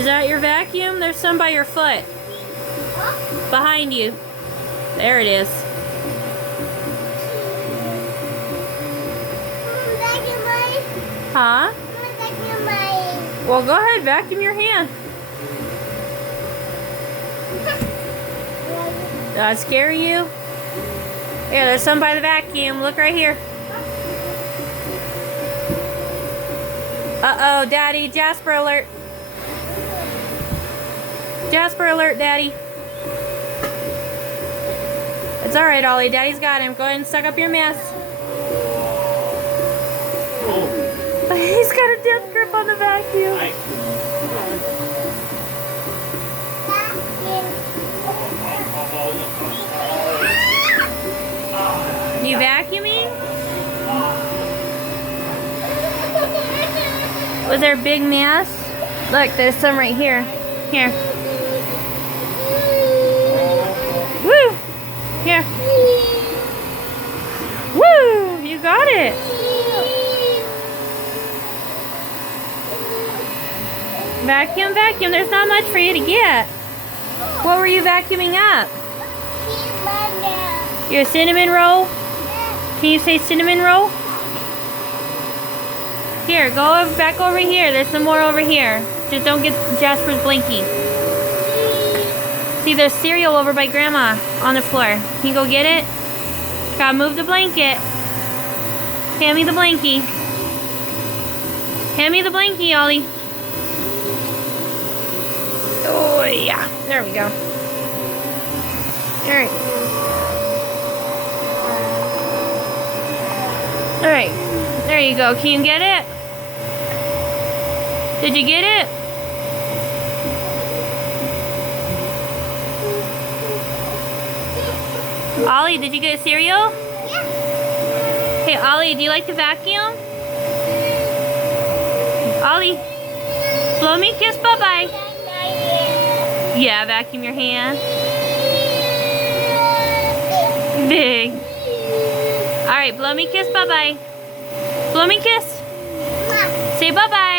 Is that your vacuum? There's some by your foot. Behind you. There it is. Huh? Well, go ahead, vacuum your hand. Does that scare you? Yeah, there's some by the vacuum. Look right here. Uh-oh, Daddy. Jasper alert. Jasper alert, Daddy. It's alright, Ollie. Daddy's got him. Go ahead and suck up your mess. He's got a death grip on the vacuum. You vacuuming? Was there a big mess? Look, there's some right here. Here. Woo! Here. Woo! You got it. Vacuum, vacuum. There's not much for you to get. What were you vacuuming up? Your cinnamon roll? Can you say cinnamon roll? Here, go back over here. There's some more over here. Just don't get Jasper's blinky. See, there's cereal over by Grandma on the floor. Can you go get it? Gotta move the blanket. Hand me the blankie. Hand me the blankie, Ollie. Oh, yeah. There we go. Alright. Alright. There you go. Can you get it? Did you get it? Ollie, did you get cereal? Yeah. Hey, Ollie, do you like to vacuum? Ollie, blow me a kiss, bye-bye. Yeah, vacuum your hand. Big. Alright, blow me a kiss, bye-bye. Blow me a kiss. Say bye-bye.